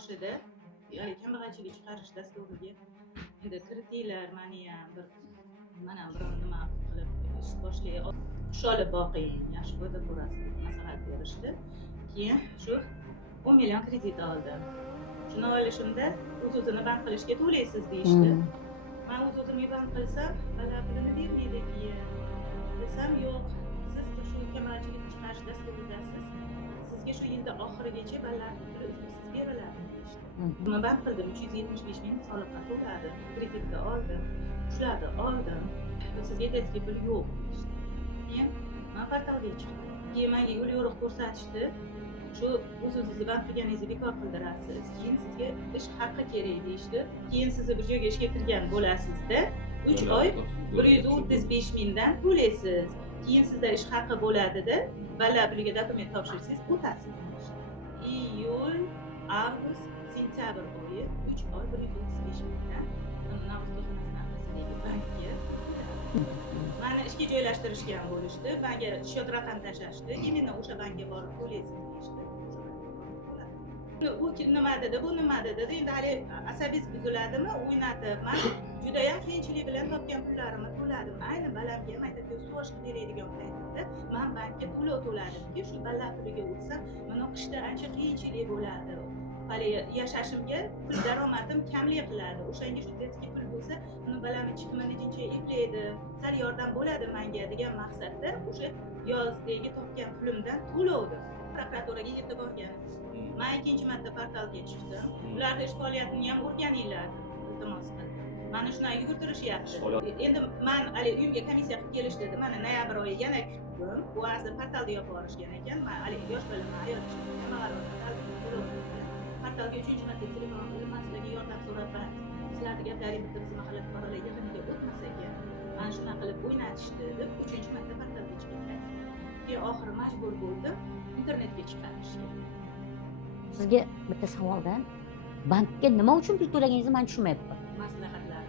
boshida kambag'alchilik chiqarish dasturiga endi kiritinglar mani ham bir mana biron nima qilib ish boshlay olib boqing, yaxshi foyda ko'rasiz deb maslahat berishdi. Keyin shu 10 million kredit oldim. Shuni olishimda o'z-o'zini band qilishga to'laysiz deyishdi. Men o'z-o'zimga band qilsam, bala pulini bermaydi keyin. Desam yo'q, siz shu kambag'alchilik chiqarish dasturidasiz. Sizga shu yilda oxirigacha bala puli uzluksiz beriladi deyishdi. Nima band qildim, 375 ming soliqqa to'ladim, kreditga oldim, shularni oldim. Sizga aytdiki pul yo'q deyishdi. Keyin men portalga chiqdim. Keyin menga yo'l yo'riq ko'rsatishdi. Shu o'z-o'zingizni band qilganingizni bekor qildirasiz. Keyin sizga ish haqi kerak deyishdi. Keyin siz bir joyga ishga kirgan bo'lasizda, 3 oy 135 mingdan to'laysiz. Keyin sizda ish haqi bo'ladida, balla puliga dokument topshirsangiz o'tasiz deyishdi. Iyul, avgust, sentyabr oyi 3 oy 135 mingdan bankka mani ishga joylashtirishgan bo'lishdi. Menga счет raqam tashlashdi. Mendan o'sha bankka borib to'laysiz deyishdi. U nima dedi, bu nima dedi. Endi hali asabingiz buziladimi? O'ynatib, men juda ham qiyinchilik bilan topgan pullarimni to'ladim. Ayni balamga maktabga o'qishga beradigan paytimda men bankka pul to'ladimki, shu balla puliga o'tsam, mana qishda ancha qiyinchilik bo'ladi. Hali yashashimga pul daromadim kamlik qiladi. O'shanga shu detskiy pul bo'lsa, uni balamni chiqimini jincha eplaydi, sal yordam bo'ladi menga degan maqsadda o'sha yozdagi topgan pulimdan to'lovdim. Prokuraturaga yetib borgan. Men ikkinchi marta portalga chiqdim. Ularning ish faoliyatini ham o'rganinglar, iltimos qildim. Mana shunday yurtirishyapti. Endi men hali uyimga komissiya qilib kelish dedi. Mana noyabr oyi yana kutdim. Bu asli portalga olib borishgan ekan. Men hali yosh bilan ayol portalga 3-chi marta telefon qilib, men sizlarga yordam so'rab, sizlarning gaplaringiz bitta biz mahalla fuqarolar yig'iniga o'tmas ekan. Mana shunday qilib o'ynatishdi deb 3-chi marta portalga chiqdim. Keyin oxiri majbur bo'ldim internetga chiqarishga. Sizga bitta savolda, bankka nima uchun pul to'laganingizni men tushunmayapman. Maslahatlar.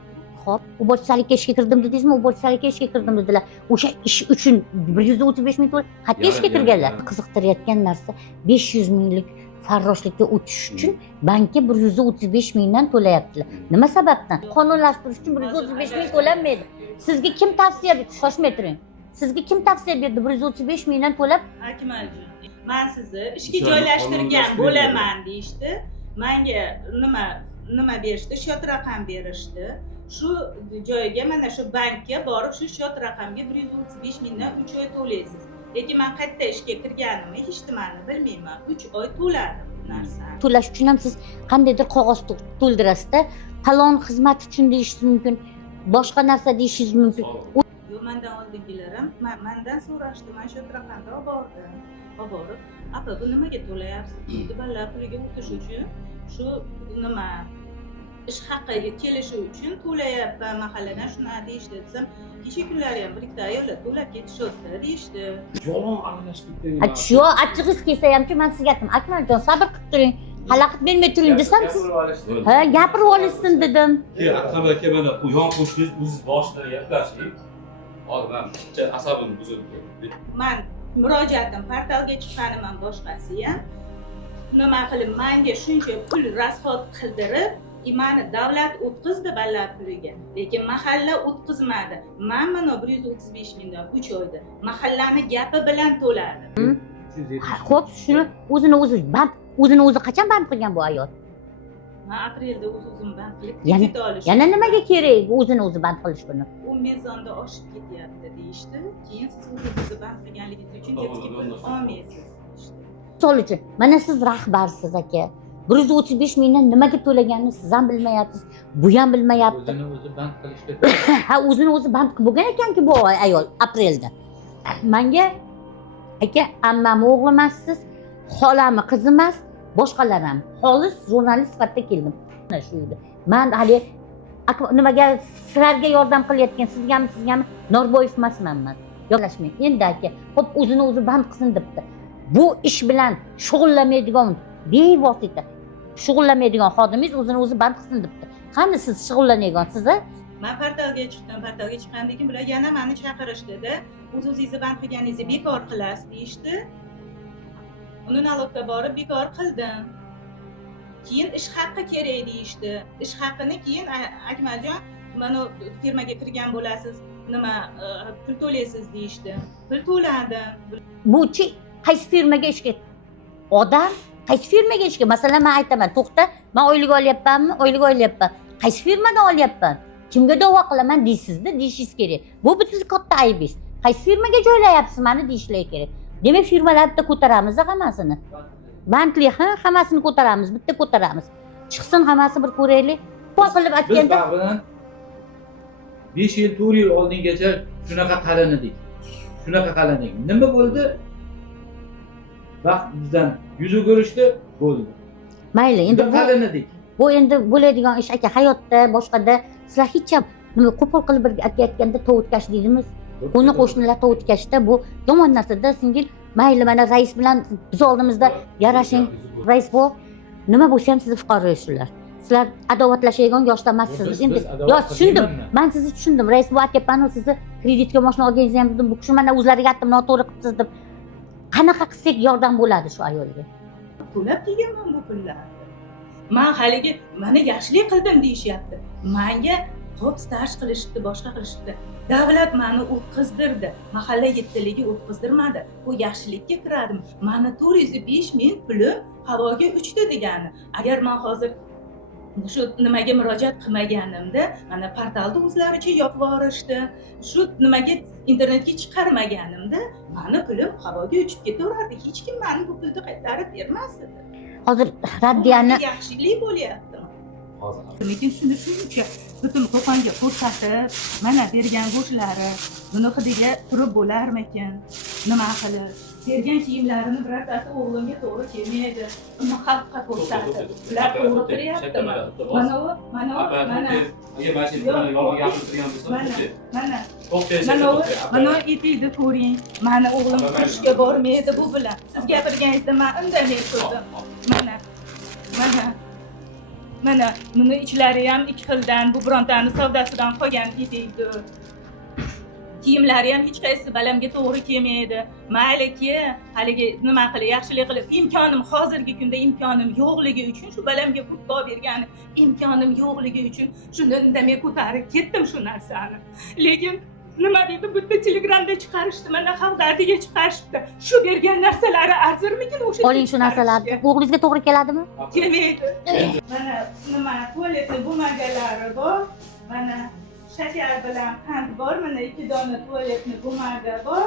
Xo'p, ubojsalikka ishga kirdim dedingizmi? Ubojsalikka ishga kirdim dedilar. O'sha ish uchun 135 ming to'la qayerga ishga kirganlar? Qiziqtirayotgan narsa 500 minglik farroshlikka o'tish uchun bankka 135 mingdan to'layaptilar. Nima sababdan? Qonunlashtirish uchun 135 ming to'lanmaydi. Sizga kim tavsiya berdi? Shoshmay turing. Sizga kim tavsiya berdi 135 mingdan to'lab? Akmaljon, men sizni ishga joylashtirgan bo'laman deyishdi. Menga nima berishdi? Счет raqam berishdi. Shu joyga mana shu bankka borib shu счет raqamga 135 mingdan 3 oy to'laysiz. Lekin men qayerda ishga kirganimni hech nimani bilmayman. 3 oy to'ladim bu narsani. To'lash uchun ham siz qandaydir qog'oz to'ldirasizda, falon xizmat uchun deyishingiz mumkin, boshqa narsa deyishingiz mumkin. Yo'q, mendan oldingilarim mendan so'rashdi. Men счет raqamni olib bordim. Olib borib, "Apa, bu nimaga to'layapsiz?" dedi. "Balla puliga o'tish uchun shu nima ish haqiga kelishi uchun to'layapman mahalladan shuni deyishdi." Desam, "Kecha kunlari ham bir ikkita ayollar to'lab ketishyapti" deyishdi. Yolg'on aralashib ketgan. Yo'q, achchig'ingiz kelsa hamki men sizga aytdim, "Akmaljon, sabr qilib turing, xalaqit bermay turing" desam, siz "Ha, gapirib olishsin" dedim. Keyin Akram aka mana bu yon qo'shningiz o'ziz boshida gaplashing. Hozir men bitta asabim buzildi. Men murojaatim portalga chiqqanim ham boshqasi ham nima qilib menga shuncha pul rasxod qildirib, meni davlat o'tkazdi balla puliga, lekin mahalla o'tkazmadi. Men mana 135 mingdan 3 oyda mahallani gapi bilan to'ladim. Xo'p, shuni o'zini o'zi qachon band qilgan bu ayol? Men aprelda o'zim band qilib Yana- kredit olishdim. Yana nimaga kerak o'zini o'zi band qilish buni? U mezonda oshib ketyapti deyishdi. Keyin siz o'zingizni band qilganligingiz uchun detskiy pul olmaysiz deyishdi. Misol uchun, mana siz rahbarsiz aka. 135 mingdan nimaga to'laganini siz ham bilmayapsiz, bu ham bilmayapti. O'zini o'zi band qilishga Ha, o'zini o'zi band qilib bo'lgan ekanki bu ayol aprelda. Menga aka, ammam o'g'lim emassiz, xolami qiz emas, boshqalar ham. Xolis jurnalist sifatida keldim. Mana shu edi. Men hali nimaga sizlarga yordam qilayotgan, sizgami Norboyev emasman men. Yo'lashmang. Endi aka, xo'p o'zini o'zi band qilsin debdi. Bu ish bilan shug'ullanmaydigan bevosita shug'ullanmaydigan xodimingiz o'zini o'zi band qilsin debdi. Qani siz shug'ullanayotgansiz a? Men portalga chiqdim. Portalga chiqqandan keyin bular yana meni chaqirishdi-da, o'zingizni band qilganingizni bekor qilasiz deyishdi. Uni nalogga borib bekor qildim. keyin ish haqqi kerak deyishdi. Ish haqqini keyin Akmaljon mana firmaga kirgan bo'lasiz, nima pul to'laysiz deyishdi. Pul to'ladim. Buchi qaysi firmaga ishga odam qaysi firmaga ishga, masalan men aytaman, to'xta, men oylik olyapmanmi, oylik olyapman, qaysi firmadan olyapman, kimga da'vo qilaman deysizda, deyishingiz kerak. Bu bizni katta aybingiz. Qaysi firmaga joylayapsiz meni deyishlar kerak. Demak firmalar bitta ko'taramiz hammasini. Bankli hammasini ko'taramiz, bitta ko'taramiz. Chiqsin hammasi bir ko'raylik. Bu qilib Biz aytganda bilan 5 yil, 4 yil oldingacha shunaqa qalinadik. Shunaqa qalinadik. Nima bo'ldi? Vaqt bizdan yuz o'girishdi, bo'ldi. mayli, endi bu qalinadik. bu endi bo'ladigan ish aka, hayotda boshqada sizlar hech ham nima qo'pol qilib bir aytganda tovutkash deydimiz. Buni qo'shnilar tovutkashda bu yomon narsada singil. Mayli, mana rais bilan biz oldimizda yarashing. Rais bu nima bo'lsa ham sizni fuqarosizlar. Sizlar adovatlashadigan yoshda emassiz endi. Yo, tushundim. Men sizni tushundim. Rais bu aytayapman, sizni kreditga mashina olganingizni ham bildim. Bu kishi mana o'zlariga aytdim, noto'g'ri qilibsiz deb. Qanaqa qilsak yordam bo'ladi shu ayolga? To'lab kelganman bu pullarni. Men haligi mana yaxshilik qildim deyishyapti. Menga xo'p staj qilishdi, boshqa qilishdi. Davlat meni o'tkazdirdi. Mahalla yettiligi o'tkazdirmadi. Bu yaxshilikka kiradim. Meni 405 ming pulim havoga uchdi degani. Agar men hozir shu nimaga murojaat qilmaganimda, mana portalda o'zlaricha yopib yuborishdi. Shu nimaga internetga chiqarmaganimda, meni pulim havoga uchib ketaverardi. Hech kim meni bu pulni qaytarib bermas edi. Hozir raddiyani yaxshilik bo'lyapti. Hozir Lekin shuni shuncha butun Qo'qonga ko'rsatib, mana bergan go'shtlari buni hidiga turib bo'larmikin? Nima qilib? Bergan kiyimlarini birortasi o'g'limga to'g'ri kelmaydi. Uni xalqqa ko'rsatib, ular to'g'ri qilyaptimi? Mana u, mana u, mana. Agar mana shu yolg'on gapirib turgan bo'lsa, Mana. to'xtaysiz. Mana etikni ko'ring. Mani o'g'lim kursga bormaydi bu bilan. Siz gapirganingizda men indamay turdim. Mana buni ichlari ham ikki xildan, bu birontani savdasidan qolgan etikdi. Kiyimlari ham hech qaysi balamga to'g'ri kelmaydi. Mayliki, haligi nima qilib, yaxshilik qilib, imkonim hozirgi kunda imkonim yo'qligi uchun shu balamga pul bergani, imkonim yo'qligi uchun shuni indamay ko'tarib ketdim shu narsani. Lekin nima deydi, bitta telegramda chiqarishdi, mana xalq dardiga chiqarishdi. Shu bergan narsalari arzirmikin o'sha? oling shu narsalarni. O'g'lingizga to'g'ri keladimi? Kelmaydi. Mana nima tualetni bumagalari bor. Mana shakar bilan qand bor. Mana 2 dona tualetni bumaga bor.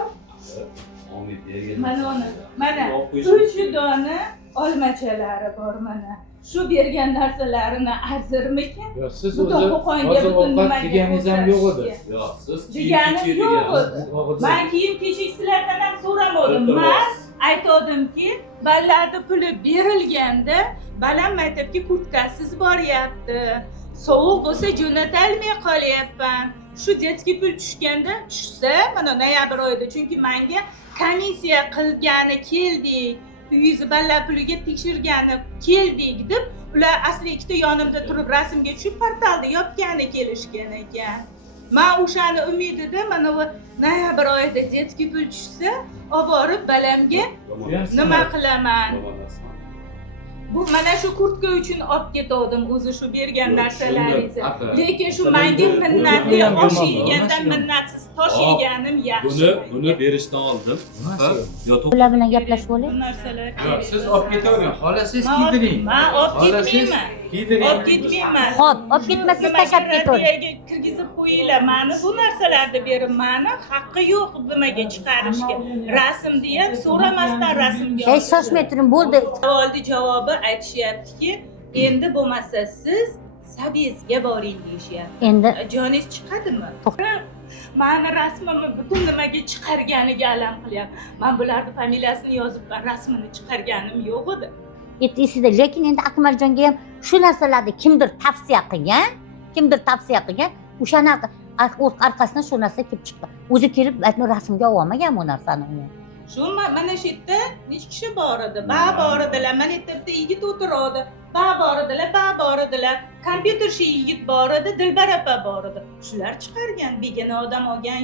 Mana 3 dona olmachalari bor mana. Shu bergan narsalarini arzirmikin? Yo, siz Butun Qo'qonga butun nimaga deganingiz ham yo'q edi. Yo'q, siz deganim yo'q edi. Men kiyim kechik sizlardan ham so'ramadim. Men aytodimki, ballarni puli berilganda, balam maktabga kurtkasiz boryapti. Sovuq bo'lsa jo'natalmay qolyapman. Shu detskiy pul tushsa, mana noyabr oyida, chunki menga komissiya qilgani keldik. Uyingizni ballar puliga tekshirgani keldik deb, ular asli ikkita yonimda turib rasmga tushib portalda yopgani kelishgan ekan. Men o'shani umidida mana bu noyabr oyida detskiy pul tushsa, olib borib balamga nima qilaman? Bu mana shu kurtka uchun olib ketdim, o'zi shu bergan narsalaringizni. Lekin shu menga minnatli osh yegandan minnatsiz tosh yeganim yaxshi. Buni berishdan oldin Ular bilan gaplashib oling. Bu narsalar. Yo'q, siz olib ketavering. Xolasiz kiydiring. Men olib ketmayman. Kiydiring. Olib ketmayman. Xo'p, olib ketmasangiz tashlab ketavering. Radiyaga kirgizib qo'yinglar. Meni bu narsalarni berib, meni haqqi yo'q nimaga chiqarishga. Rasmni ham so'ramasdan rasmga. Hech shoshmay turing, bo'ldi. Savolni javobi aytishyaptiki, endi bo'lmasa siz sabiyezga boring deyishyapti. Endi Joningiz chiqadimi? Meni rasmimni butun nimaga chiqarganiga alam qilyapti. Men bularni familiyasini yozib, rasmini chiqarganim yo'q edi. esida, lekin endi Akmaljonga ham shu narsalarni kimdir tavsiya qilgan, o'shani orqasidan shu narsa kelib chiqdi. O'zi kelib rasmga olmagan bu narsani. Shu mana shu yerda necha kishi bor edi? Bor edilar. Mana yerda bitta yigit o'tiradi. Bor edilar. Kompyuterchi yigit bor edi, Dilbar opa bor edi. Shular chiqargan, begona odam olgan